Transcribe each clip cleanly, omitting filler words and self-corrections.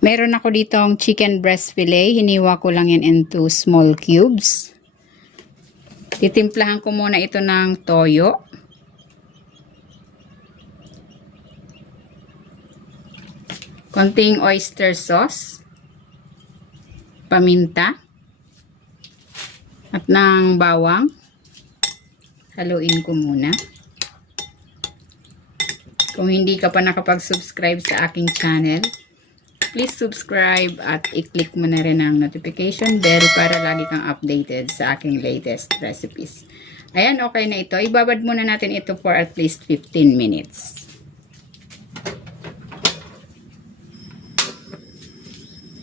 Meron ako ditong chicken breast fillet. Hiniwa ko lang yan into small cubes. Titimplahan ko muna ito ng toyo. Konting oyster sauce. Paminta. At ng bawang. Haluin ko muna. Kung hindi ka pa nakapag-subscribe sa aking channel, please subscribe at i-click mo na rin ang notification bell para lagi kang updated sa aking latest recipes. Ayan, okay na ito. Ibabad muna natin ito for at least 15 minutes.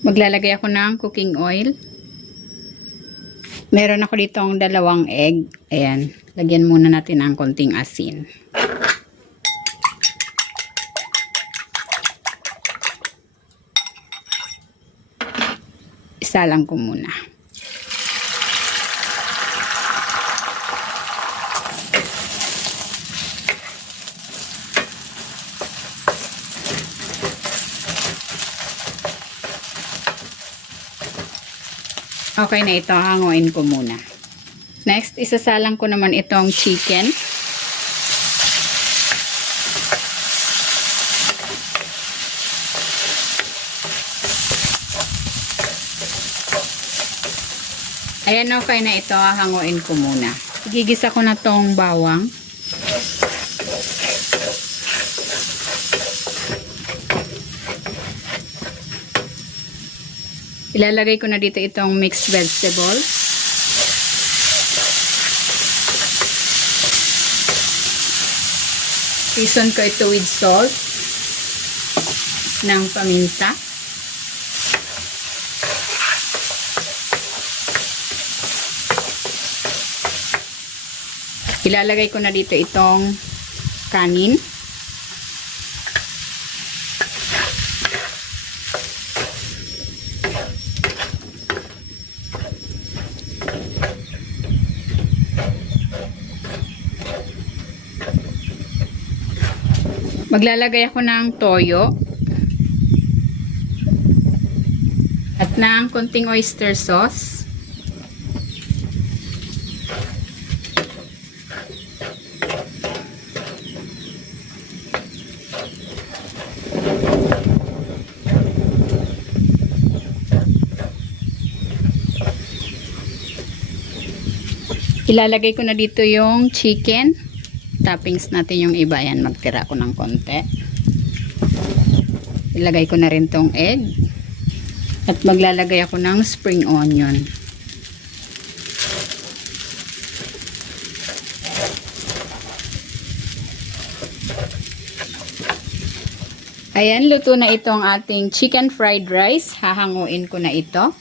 Maglalagay ako ng cooking oil. Meron ako ditong 2 egg. Ayan, lagyan muna natin ng konting asin. Isa lang ko muna. Okay na ito, hanguin ko muna. Next, isasalang ko naman itong chicken. Ayan, okay na ito, hanguin ko muna. Gigisa ko na tong bawang. Ilalagay ko na dito itong mixed vegetables. Season ko ito with salt ng paminta. Ilalagay ko na dito itong kanin. Maglalagay ako ng toyo at ng konting oyster sauce. Ilalagay ko na dito yung chicken. Toppings natin yung iba. Yan, magtira ko ng konti. Ilagay ko na rin tong egg. At maglalagay ako ng spring onion. Ayan, luto na itong ating chicken fried rice. Hahanguin ko na ito.